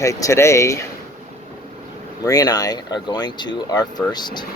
Okay, today, Marie and I are going to our first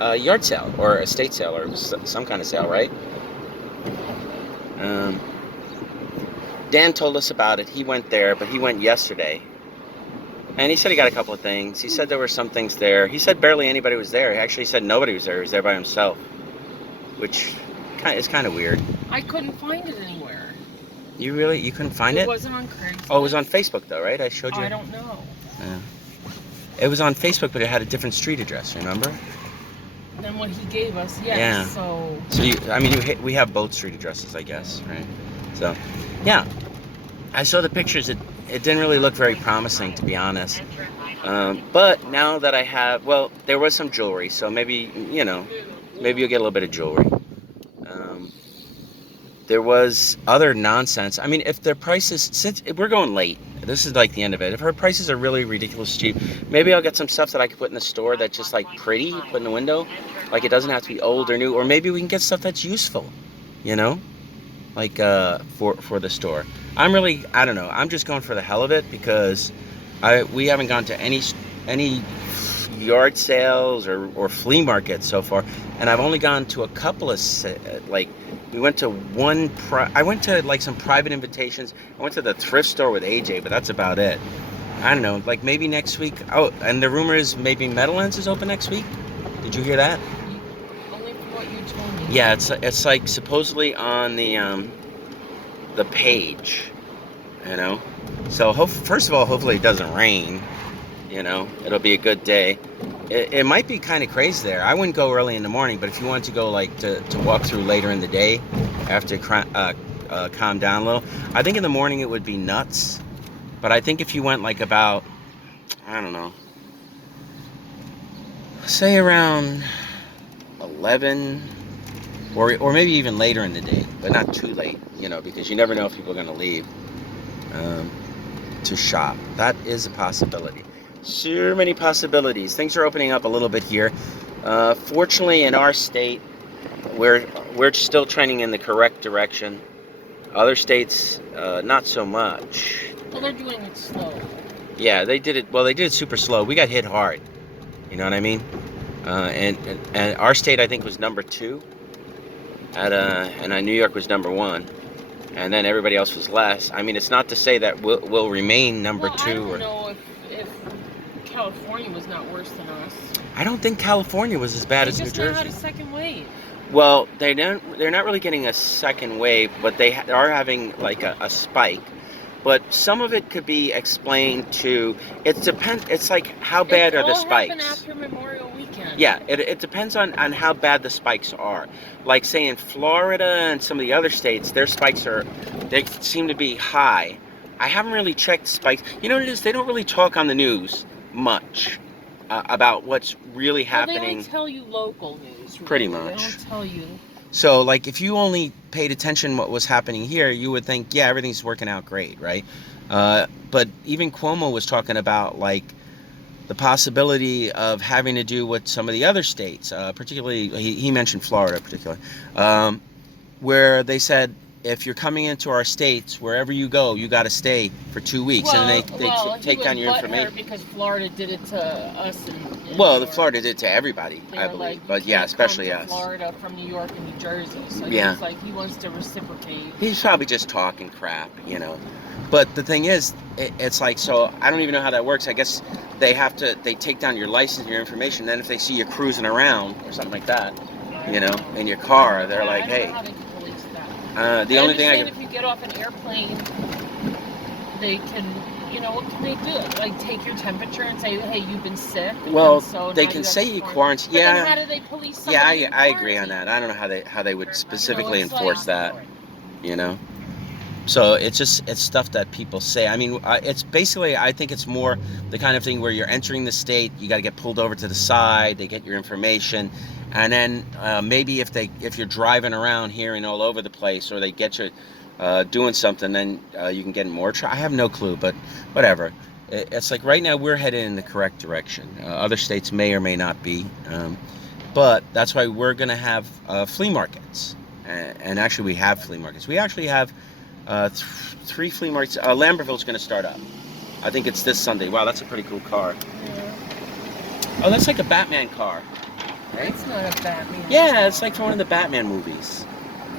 yard sale, or estate sale, or some kind of sale, right? Dan told us about it. He went there, but he went yesterday. And he said he got a couple of things. He said there were some things there. He said barely anybody was there. He actually said nobody was there. He was there by himself, which is kind of weird. I couldn't find it anywhere. You couldn't find it? It wasn't on Craigslist. Oh, it was on Facebook though, right? I showed you. I don't know. Yeah. It was on Facebook, but it had a different street address. Remember? Than what he gave us. Yes. Yeah. So. We have both street addresses, I guess, right? So, yeah. I saw the pictures. It didn't really look very promising, to be honest. But now that I have, well, there was some jewelry, so maybe maybe you'll get a little bit of jewelry. There was other nonsense. I mean, if their prices, since we're going late, this is like the end of it. If her prices are really ridiculous cheap, maybe I'll get some stuff that I could put in the store that's just like pretty, put in the window. Like it doesn't have to be old or new, or maybe we can get stuff that's useful, like for the store. I don't know. I'm just going for the hell of it because we haven't gone to any yard sales or flea markets so far, and I've only gone to a couple of we went to one. I went to like some private invitations. I went to the thrift store with AJ, but that's about it. I don't know. Like maybe next week. Oh, and the rumor is maybe Meadowlands is open next week. Did you hear that? Only from what you told me. Yeah, it's like supposedly on the page. So first of all, hopefully it doesn't rain. It'll be a good day. It might be kind of crazy there. I wouldn't go early in the morning, but if you want to go like to walk through later in the day after calm down a little, I think in the morning it would be nuts. But I think if you went like about, I don't know, say around 11 or maybe even later in the day, but not too late, because you never know if people are going to leave to shop. That is a possibility. So many possibilities. Things are opening up a little bit here. Fortunately, in our state, we're still trending in the correct direction. Other states, not so much. Well, they're doing it slow. Yeah, they did it. Well, they did it super slow. We got hit hard. You know what I mean? And our state, I think, was number 2. And New York was number 1. And then everybody else was less. I mean, it's not to say that we'll remain number 2. I don't know if California was not worse than us. I don't think California was as bad as New Jersey. They just had a second wave. Well, they're not really getting a second wave, but they are having like a spike. But some of it could be explained to, it depends, it's like how bad are the spikes? It all happened after Memorial Weekend. Yeah, it depends on how bad the spikes are. Like say in Florida and some of the other states, their spikes they seem to be high. I haven't really checked spikes. You know what it is? They don't really talk on the news much about what's really happening. They only tell you local news. Really. Pretty much. They don't tell you. So, like, if you only paid attention what was happening here, you would think, yeah, everything's working out great, right? But even Cuomo was talking about, like, the possibility of having to do with some of the other states, particularly, he mentioned Florida particularly, where they said, if you're coming into our states, wherever you go, you got to stay for 2 weeks, and they take down your information. Because Florida did it to us. Well, Florida did it to everybody, I believe, like, but yeah, especially us. Florida from New York and New Jersey, so yeah. He's like he wants to reciprocate. He's probably just talking crap, But the thing is, it's like, so I don't even know how that works. I guess they take down your license, your information. Then if they see you cruising around or something like that, in your car, they're like, hey. The only thing if you get off an airplane, they can, what can they do? Like take your temperature and say, hey, you've been sick. Well, so they can say you quarantine. Yeah. Then how do they police somebody? Yeah, I agree on that. I don't know how they would specifically enforce that. So it's stuff that people say. I mean, it's basically, I think it's more the kind of thing where you're entering the state, you got to get pulled over to the side, they get your information, and then maybe if you're driving around hearing all over the place, or they get you doing something, then you can get in more trouble. I have no clue, but whatever. It's like right now we're headed in the correct direction. Other states may or may not be, but that's why we're going to have flea markets. And actually we have flea markets. We actually have 3 flea markets. Lambertville's going to start up. I think it's this Sunday. Wow, that's a pretty cool car. Yeah. Oh, that's like a Batman car. Right? It's not a Batman. Yeah, it's like from one of the Batman movies.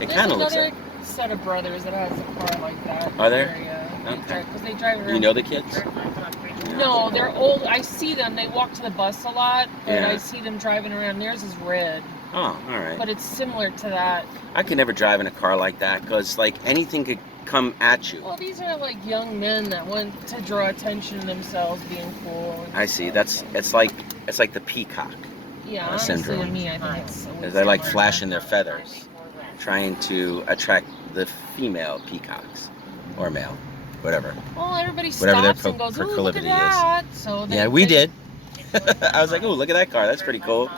It kind of looks like. Set of brothers that has a car like that. Are there? Yeah. Okay. Because they drive around. You know the kids? No, they're old. I see them. They walk to the bus a lot, but Yeah. I see them driving around. Theirs is red. Oh, all right. But it's similar to that. I could never drive in a car like that because, like, anything could come at you. Well, these are like young men that want to draw attention to themselves being cool. And I see. stuff. It's like the peacock. Yeah, honestly, syndrome. to me, I think it's. Because they like flashing their feathers, trying to attract the female peacocks or male, whatever. Well, everybody Whatever their stops and goes, "Ooh, look at proclivity is." that!" So Yeah, we did. I was like, "Oh, look at that car. That's pretty cool."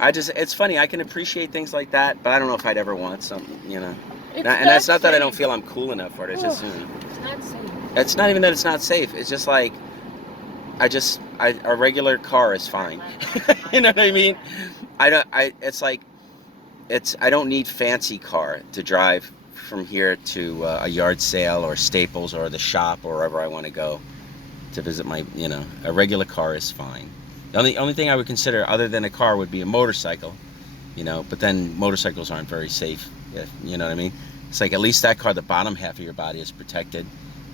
It's funny. I can appreciate things like that, but I don't know if I'd ever want something, you know. And that's not that I don't feel I'm cool enough for it. It's just, It's not safe. it's not even that it's not safe. It's just like, a regular car is fine. You know what I mean? I don't need fancy car to drive from here to a yard sale or Staples or the shop or wherever I want to go to visit my, you know, a regular car is fine. The only thing I would consider other than a car would be a motorcycle, you know, but then motorcycles aren't very safe, you know what I mean? It's like at least that car, the bottom half of your body is protected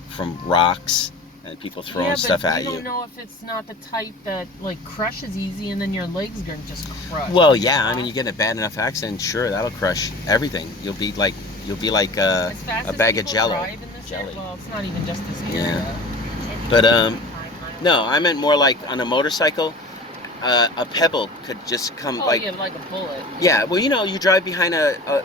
from rocks and people throwing stuff at you. You don't know if it's not the type that like crushes easy and then your legs are just crush. Well, yeah, I mean, you get in a bad enough accident, sure, that'll crush everything. You'll be like a bag of Jello. Jelly. Well, it's not even just this area. Yeah. But no, I meant more like on a motorcycle. A pebble could just come like a bullet. Yeah, well, you know, you drive behind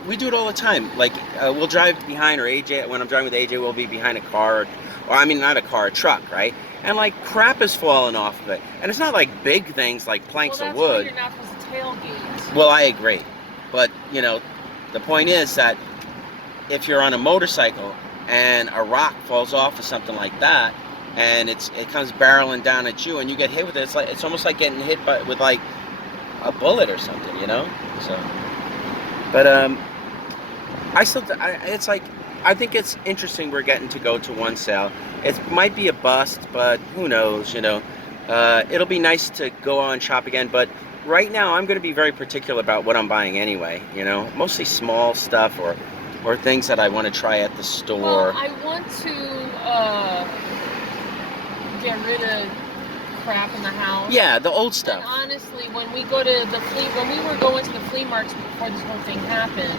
we do it all the time. Like we'll drive behind, or AJ, when I'm driving with AJ, we'll be behind a car, or I mean not a car, a truck, right? And like crap is falling off of it, and it's not like big things like planks of wood. Why you're not supposed to tailgate. Well, I agree, but you know, the point is that if you're on a motorcycle and a rock falls off or something like that, and it comes barreling down at you, and you get hit with it. It's almost like getting hit with like a bullet or something, you know. So, but it's like I think it's interesting we're getting to go to one sale. It might be a bust, but who knows, you know. It'll be nice to go on shop again, but right now I'm going to be very particular about what I'm buying anyway. You know, mostly small stuff or things that I want to try at the store. Well, I want to get rid of crap in the house. Yeah, the old stuff. And honestly, when we were going to the flea markets before this whole thing happened,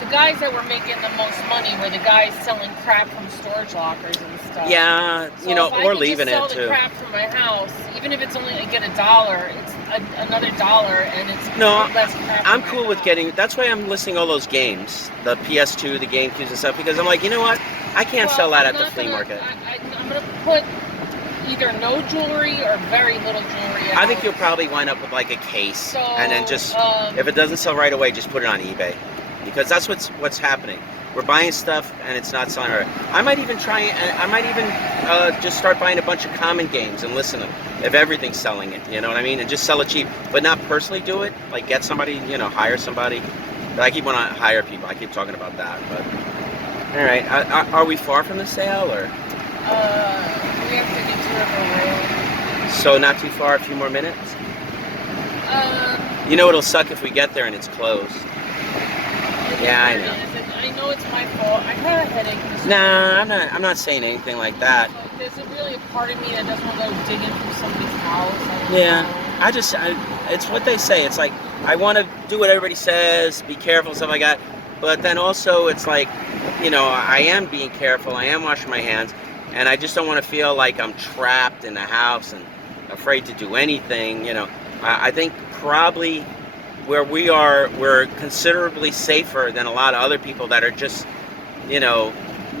the guys that were making the most money were the guys selling crap from storage lockers and stuff. Yeah, so you know, or leaving it too. If I could just sell the crap from my house, even if it's only to get $1, it's another $1, and it's less crap. I'm cool with getting. That's why I'm listing all those games, the PS2, the GameCubes and stuff, because I'm like, you know what? I can't sell that at the flea market. I'm gonna put either no jewelry or very little jewelry. I think you'll probably wind up with like a case, and then just if it doesn't sell right away, just put it on eBay, because that's what's happening. We're buying stuff and it's not selling right. I might even just start buying a bunch of common games and listen to them if everything's selling it. You know what I mean? And just sell it cheap, but not personally do it. Like get somebody, you know, hire somebody. But I keep wanting to hire people. I keep talking about that. But all right, are we far from the sale or? We have to get to River Road. So not too far, a few more minutes? You know it'll suck if we get there and it's closed. Yeah, I know. I know it's my fault. I have a headache. Nah, I'm not saying anything like that. So there's really a part of me that doesn't want to go digging through somebody's house. It's what they say. It's like, I want to do what everybody says, be careful and stuff like that. But then also it's like, you know, I am being careful. I am washing my hands. And I just don't want to feel like I'm trapped in the house and afraid to do anything. You know, I think probably where we are, we're considerably safer than a lot of other people that are just, you know,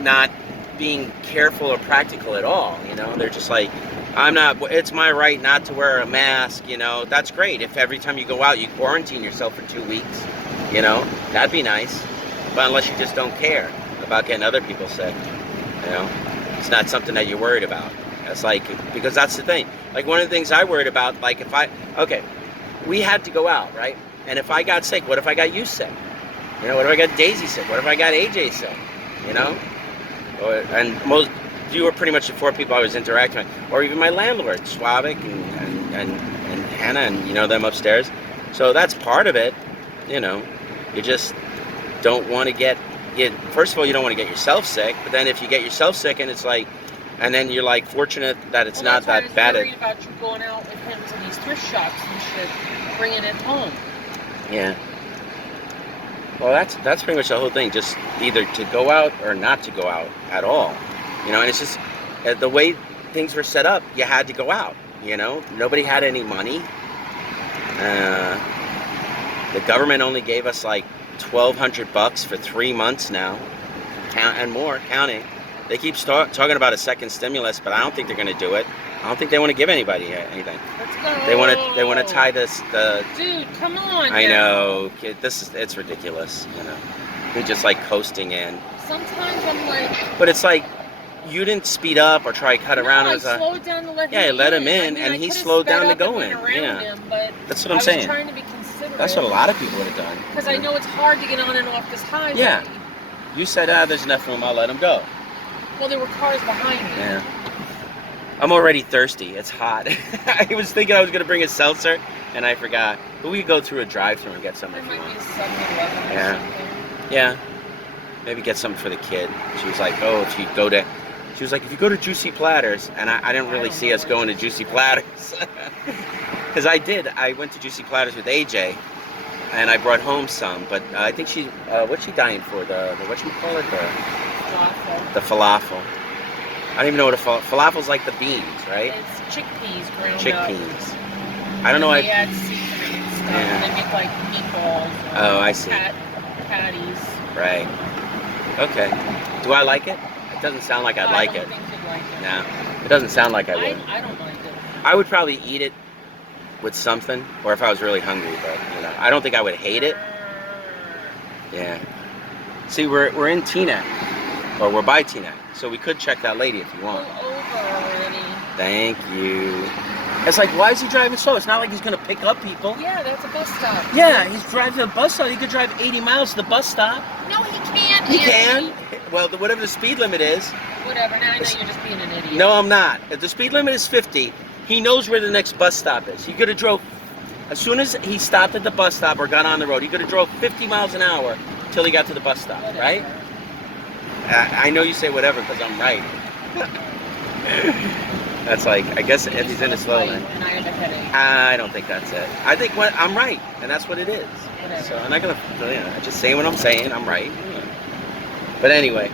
not being careful or practical at all. You know, they're just like, it's my right not to wear a mask. You know, that's great. If every time you go out, you quarantine yourself for 2 weeks, you know, that'd be nice. But unless you just don't care about getting other people sick, you know. It's not something that you're worried about. It's like, because that's the thing. Like one of the things I worried about, like we had to go out, right? And if I got sick, what if I got you sick? You know, what if I got Daisy sick? What if I got AJ sick? You know? you were pretty much the 4 people I was interacting with, or even my landlord, Slavik and Hannah, and you know them upstairs. So that's part of it. You know, you just don't want to get. First of all, you don't want to get yourself sick. But then if you get yourself sick, and it's like, and then you're like fortunate that it's not that bad. I was worried about you going out with him to these thrift shops and shit, bringing it home. Yeah. Well, that's pretty much the whole thing. Just either to go out or not to go out at all. You know, and it's just the way things were set up. You had to go out. You know, nobody had any money. The government only gave us like $1,200 for 3 months now, and more, counting. They keep talking about a second stimulus, but I don't think they're going to do it. I don't think they want to give anybody anything. Let's go. They want to tie this. Dude, come on. I know. It's ridiculous. You know, you're just like coasting in. Sometimes I'm like. But it's like you didn't speed up or try to cut around. I slowed down to let him in. Yeah, let him in, I mean, and I he could've slowed sped down to up go and in. went around Yeah, him, but that's what I'm I saying. was trying to be considerate. That's what a lot of people would have done. Because I know it's hard to get on and off this highway. Yeah. You said, there's enough room, I'll let him go. Well, there were cars behind me. Yeah. I'm already thirsty. It's hot. I was thinking I was going to bring a seltzer, and I forgot. But we could go through a drive-thru and get something There if you might be want. a 7-Eleven or Yeah. something. Yeah. Maybe get something for the kid. She was like, if you go to Juicy Platters, and I didn't really see us going to Juicy Platters. Because I went to Juicy Platters with AJ, and I brought home some, but I think what's she dying for? The whatchamacallit? Falafel. The falafel. I don't even know what falafel's like the beans, right? It's chickpeas ground up. Chickpeas. I don't know. They add seasoning and stuff, and they make like meatballs. Oh, I see. Patties. Right. Okay. Do I like it? It doesn't sound like I'd like it. I don't think you'd like it. No. It doesn't sound like I would. I don't like it. I would probably eat it with something, or if I was really hungry, but you know, I don't think I would hate it. Yeah. See, we're in Teaneck, or we're by Teaneck, so we could check that lady if you want. Pull over already. Thank you. It's like, why is he driving slow? It's not like he's gonna pick up people. Yeah, that's a bus stop. Yeah, he's driving to the bus stop. He could drive 80 miles to the bus stop. No, he can't. He can. Well, whatever the speed limit is. Whatever. Now I know you're just being an idiot. No, I'm not. If the speed limit is 50, he knows where the next bus stop is. He could have drove, as soon as he stopped at the bus stop or got on the road, he could have drove 50 miles an hour till he got to the bus stop, Whatever. right? I know you say whatever because I'm right. That's like, I guess if he's in a slow lane. And I have a headache. I don't think that's it. I think I'm right, and that's what it is. Whatever. So I'm not gonna, just saying what I'm saying. I'm right. But anyway,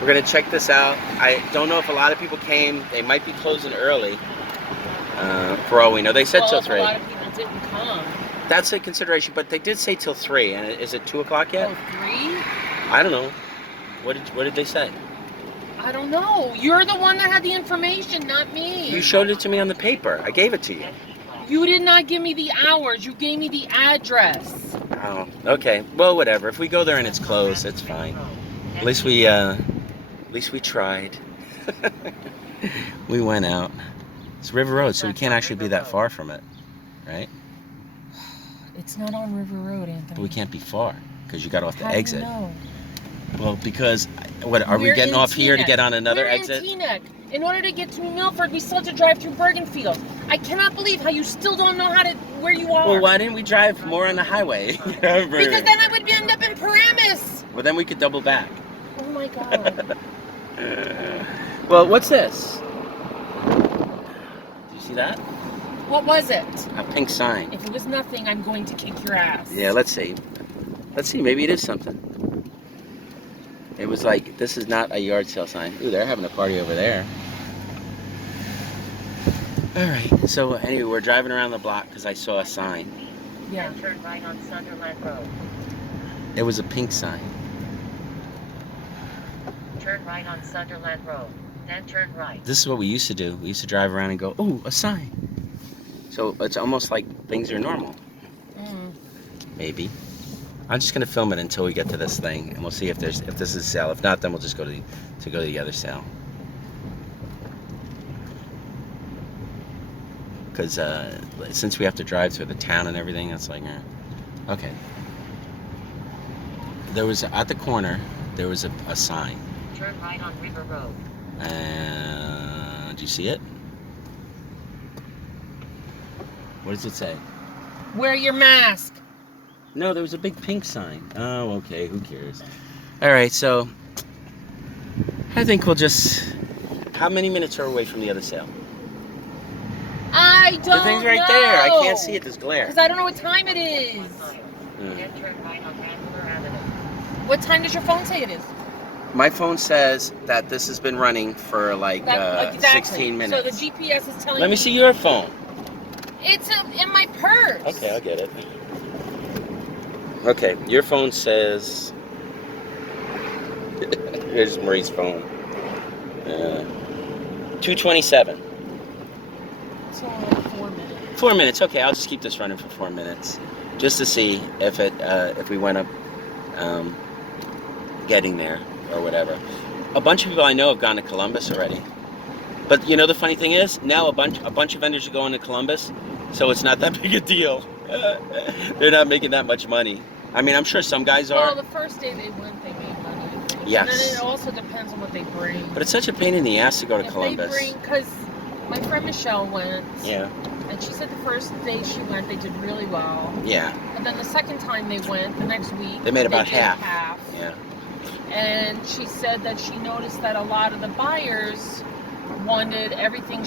we're gonna check this out. I don't know if a lot of people came. They might be closing early. For all we know, they said till 3. A lot of people didn't come. That's a consideration, but they did say till 3. And is it 2 o'clock yet? Oh, 3? I don't know. What did they say? I don't know. You're the one that had the information, not me. You showed it to me on the paper. I gave it to you. You did not give me the hours. You gave me the address. Oh, okay. Well, whatever. If we go there and it's closed, it's fine. At least we tried. We went out. It's River Road, so we can't actually be that far from it, right? It's not on River Road, Anthony. But we can't be far because you got off the How do you exit. know? Well, because are we We're getting in off here to Teaneck. get on another We're exit? in Teaneck. In order to get to Milford, we still have to drive through Bergenfield. I cannot believe how you still don't know where you are. Well, why didn't we drive more on the highway? Because then I would end up in Paramus. Well, then we could double back. Oh my God. Well, what's this? Do you see that? What was it? A pink sign. If it was nothing, I'm going to kick your ass. Yeah, let's see. Let's see, maybe it is something. It was like, this is not a yard sale sign. Ooh, they're having a party over there. Alright, so anyway, we're driving around the block because I saw a sign. Yeah. Turn right on Sunderland Road. It was a pink sign. Turn right on Sunderland Road. Then turn right. This is what we used to do. We used to drive around and go, oh, a sign. So it's almost like things are normal. Maybe. I'm just gonna film it until we get to this thing, and we'll see if this is a sale. If not, then we'll just go to the other sale. Because since we have to drive through the town and everything, it's like, okay. There was at the corner. There was a sign. Turn right on River Road. And do you see it? What does it say? Wear your mask. No, there was a big pink sign. Oh, okay. Who cares? All right, so I think we'll just. How many minutes are away from the other sale? I don't know. The thing's right there. I can't see it. There's glare. Because I don't know what time it is. Then turn right on Rambler Avenue. What time does your phone say it is? My phone says that this has been running for like Exactly. 16 minutes. So the GPS is telling Let me see your phone. It's in my purse. Okay, I'll get it. Okay, your phone says. Here's Marie's phone. 2:27. So 4 minutes. 4 minutes. Okay, I'll just keep this running for 4 minutes, just to see if we went up getting there or whatever. A bunch of people I know have gone to Columbus already. But you know the funny thing is, now a bunch of vendors are going to Columbus, so it's not that big a deal. They're not making that much money. I mean, I'm sure some guys are. Well, the first day they went, they made money. I think. Yes. And then it also depends on what they bring. But it's such a pain in the ass to go to Columbus. They bring, because my friend Michelle went. Yeah. And she said the first day she went, they did really well. Yeah. And then the second time they went, the next week, they made about did half. Yeah. And she said that she noticed that a lot of the buyers wanted everything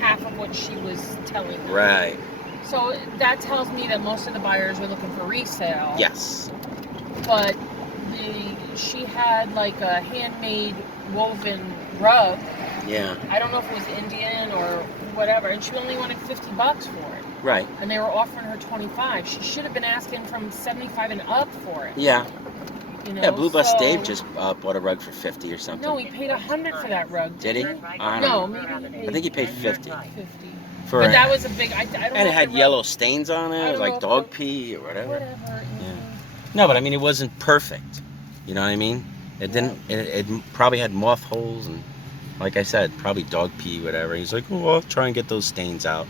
half of what she was telling them. Right. So that tells me that most of the buyers are looking for resale. Yes. But she had like a handmade woven rug. Yeah. I don't know if it was Indian or whatever, and she only wanted $50 for it. Right. And they were offering her $25. She should have been asking from $75 and up for it. Yeah. You know, Yeah, Blue Bus Dave just bought a rug for $50 or something. No, he paid $100 for that rug. Did he? I don't No, know. maybe I think he paid $50. 50. For But that was a big. I don't know. and it if had the yellow stains on it. I It was don't know like if dog the- pee or whatever. Whatever. Yeah. No, but I mean, it wasn't perfect. You know what I mean? It didn't. It probably had moth holes and, like I said, probably dog pee, whatever. He's like, oh, I'll try and get those stains out.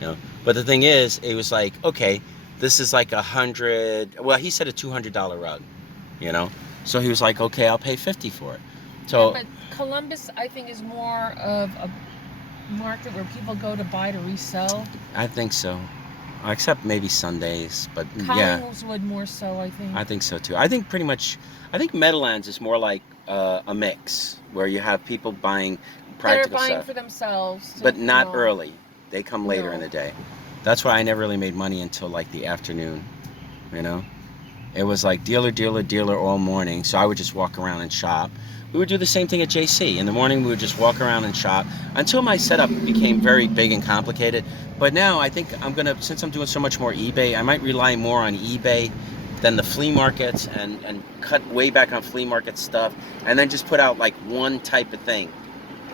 You know. But the thing is, it was like, okay, this is like $100. Well, he said a $200 rug. You know. So he was like, okay, I'll pay $50 for it. So. Yeah, but Columbus, I think, is more of a market where people go to buy to resell. I think so. Except maybe Sundays, but yeah. Collingswood more so, I think. I think so too. I think pretty much. I think Meadowlands is more like a mix where you have people buying practical They're buying stuff, for themselves. but not no. early. They come later No. in the day. That's why I never really made money until like the afternoon. You know, it was like dealer all morning. So I would just walk around and shop. We would do the same thing at JC. In the morning, we would just walk around and shop until my setup became very big and complicated. But now I think I'm gonna, since I'm doing so much more eBay, I might rely more on eBay than the flea markets and cut way back on flea market stuff, and then just put out like one type of thing.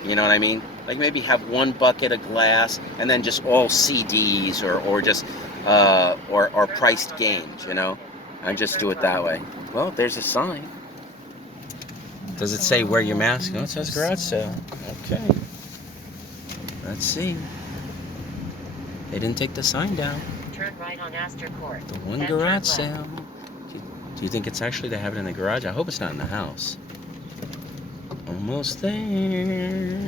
You know what I mean? Like maybe have one bucket of glass and then just all CDs or just or priced games. You know, and just do it that way. Well, there's a sign. Does it say wear your mask? No, it says garage sale. Okay. Let's see. They didn't take the sign down. Turn right on Astor Court. The one Then garage turn sale. Do you think it's actually they have it in the garage? I hope it's not in the house. Almost there.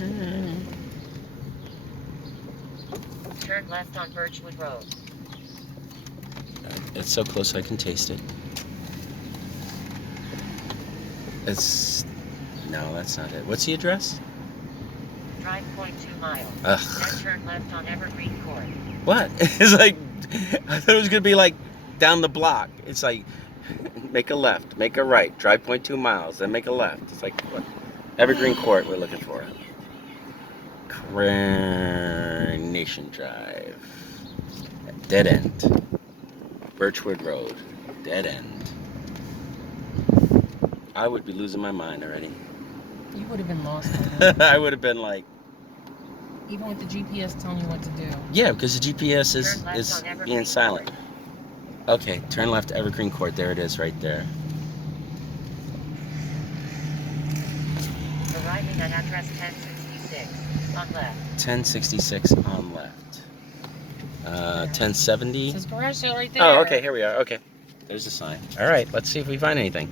Turn left on Birchwood Road. It's so close I can taste it. It's... No, that's not it. What's the address? Drive 0.2 miles. Ugh. Then turn left on Evergreen Court. What? It's like... I thought it was going to be like down the block. It's like... Make a left, make a right, drive 0.2 miles, then make a left. It's like, what? Evergreen Court we're looking for. Coronation Drive. Dead end. Birchwood Road. Dead end. I would be losing my mind already. You would have been lost. I would have been like... Even with the GPS telling you what to do. Yeah, because the GPS is Turn left on being Evergreen silent. Court. Okay, turn left, Evergreen Court. There it is, right there. Arriving at address 1066. On left. 1066 on left. 1070. It says garage sale right there. Oh, okay, here we are. Okay. There's the sign. All right, let's see if we find anything.